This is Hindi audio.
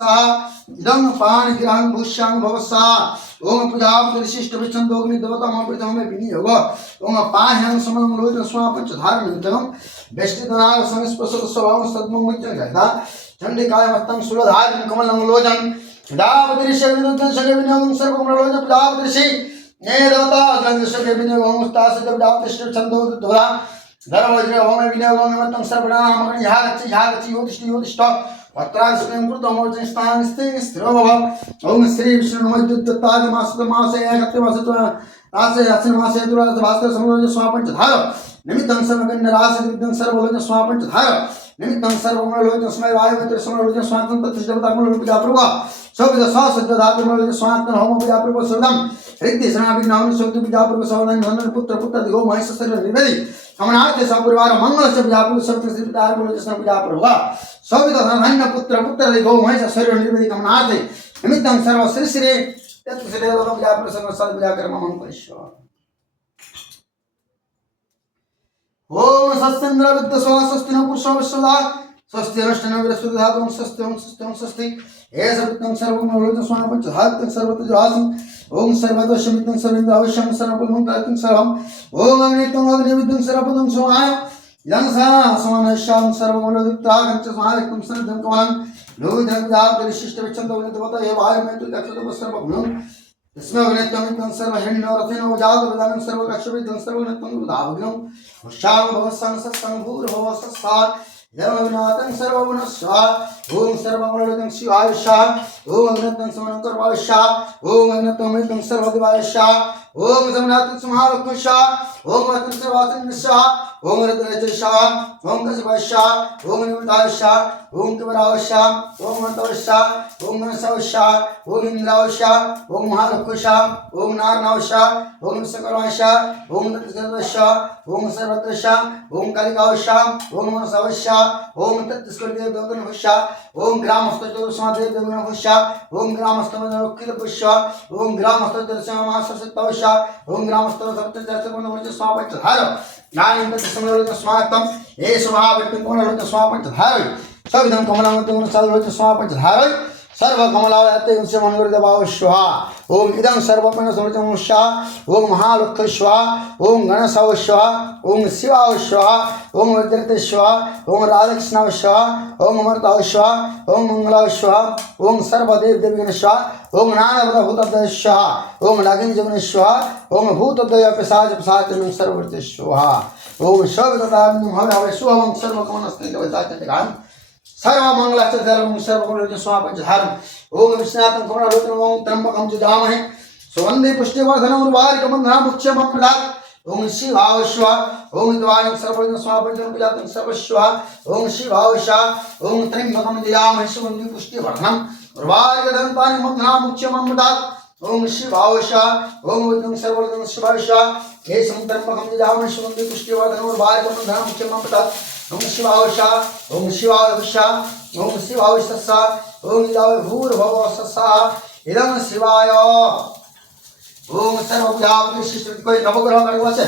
इदं पान ग्रहण भूष्यां भवसा ओम प्रजापतिशिष्ट विचंदोग्नि देवता महाप्रथम में विनियोग ओम पाह्यं समलं लोचन स्वापंच धारणितम वेष्टितनाग संस्पर्शक स्वभाव सद्मं मुच्यं गदा चंडिकाय मत्तं सुरधारं कमलं लोचन प्रजापतिशिष्ट विनुद्यं सगे विनियोगं सर्वं लोचन प्रजापतिशि ने देवता गंध सगे विनियोगं स्तास प्रजापतिशिष्ट छंदो दोरा धर्मवज्र होम विनियोगं निमित्तं सर्वनाम यागच्छ योतिष्ठ पत्रास्कृतं स्थान स्थिरो ओम श्री विष्णु मध्युत्ताज मासे एकत्व मासे अश्विन मासे दुरास भास्कर समलोच स्वापंच धार निमित्तं सर्वगण्य रास विद्यं सर्वलोच स्वापंच धार निमित्तं सर्वमलोच स्मय वायु मित्र समलोच स्वांतं प्रतिष्ठता गुण पूजा प्रभु शोभित ससज्ज धातु मलोच स्वांतं होम पूजा प्रभु सदम रिद्धि सना विघ्नावनि शोभित पूजा प्रभु सवदन नंदन पुत्र दिगो महेश सर्व निवेदि कमनार्थ सपरिवार मंगल से पूजा प्रभु सब श्री पिता गुण स्नान पूजा प्रभु शोभित धन्य पुत्र दिगो महेश सर्व निवेदि कमनार्थ निमित्तं सर्व श्री श्री तत्श्री देवता पूजा प्रभु सर्व सद पूजा कर्म मम परिश्व ओम सस्तेन्द्र विद्य स्वस्ति न पुरुषो विश्वदा स्वस्ति अनुष्ठान बृहस्पति धातुं स्वस्ति एष वित्तं सर्वं लोचन स्वापंच धातुं सर्वतजरासं ओम सर्वदोषमितं सर्वेन्द्र अवश्यं सर्वपुण्यं कार्तिं सर्वं ओम अग्नितं अग्निविद्यं सर्वपदं स्वाय इदं सा समानश्यां सर्वमलोदितागं च स्वायक्तं सर्वं कमलं लोधनजात विशिष्ट विच्छन्दो देवता ये वायुमेतु दक्षतो सर्वगुणं तस्मै अग्नितं सर्वहिरण्यो रथेनो जात विदानं सर्वकक्षविदं सर्वगुणं उदावग्नं उषां भवसं सत्सं भूर्भुवः सत्सात् यमनातं सर्वगुणस्वा ओम सर्वमलोदितं शिवायुषा ओम अग्नितं समनकर्वायुषा ओम अग्नितं मितं सर्वदिवायुषा ओम समनातं समालकुषा ओम अतं सर्वातिनिशा ओम रत्नचषा ओम कशवायुषा ओम निवृतायुषा ओम कवरायुषा ओम मंतवुषा ओम मनसायुषा ओम इंद्रायुषा ओम महालकुषा ओम नारनायुषा ओम सकलायुषा ओम तत्सर्वशा ओम सर्वत्रशा ओम कालिकायुषा ओम मनसायुषा ओम तत्स्कर्देव देवगणहुषा ओम ग्रामस्थो स्वादेव देवगणहुषा ओम ग्रामस्थो नरकिलपुषा ओम ग्रामस्थो दर्शनमाससत्तवषा ओम ग्रामस्थो सप्तचर्चकोणवच स्वापंच धार ज्ञानं तत्समलोच स्वात्तम ये स्वभावं कोणलोच स्वापंच धार सविधं कमलावतं सलोच स्वापंच धार सर्व कमलावते उनसे मनोर दबाव स्वाहा ओम इदं सर्वपन्न सलोचन स्वाहा ओम महालक्ष्य स्वाहा ओम गणेशाय स्वाहा ओम शिवाय स्वाहा ओम वज्रते स्वाहा ओम राधाकृष्णाय स्वाहा ओम अमृताय स्वाहा ओम मंगलाय स्वाहा ओम सर्वदेव देवीगण स्वाहा ओम नानाविध भूतद्वय स्वाहा ओम नागिन स्वाहा ओम भूतद्वय पिशाच सर्ववर्ते स्वाहा ओम शोभिततां हवे शुभं सर्वकमनस्ते कवचाचकान् सर्वमंगलाच सर्वं सर्वगुणोज स्वापंच धारम ओम विष्णातं कमलालोचनं ओम त्र्यंबकं जजामहे सुगन्धे पुष्टिवर्धनं उर्वारुकं बन्धनामुच्यं प्रदात् ओम शिवाय स्वाहा ओम द्वारं सर्वं स्वापंचं प्रजातं सर्वस्वा ओम शिवाय स्वाहा ओम त्र्यंबकं जजामहे सुगन्धे पुष्टिवर्धनं उर्वारुकं बन्धनामुच्यं प्रदात् ओम शिवाय स्वाहा ओम विद्यं सर्वं शिवाय स्वाहा हे त्र्यंबकं जजामहे सुगन्धे पुष्टिवर्धनं उर्वारुकं बन्धनामुच्यं प्रदात् ओम शिवाय स्वाहा ओम शिवाय स्वाहा ओम शिवाय सस्सा ओम इदाय भूर्भुवः सस्सा इदं शिवाय ओम सर्वभूतां विशिष्ट कोई नवग्रह करवा से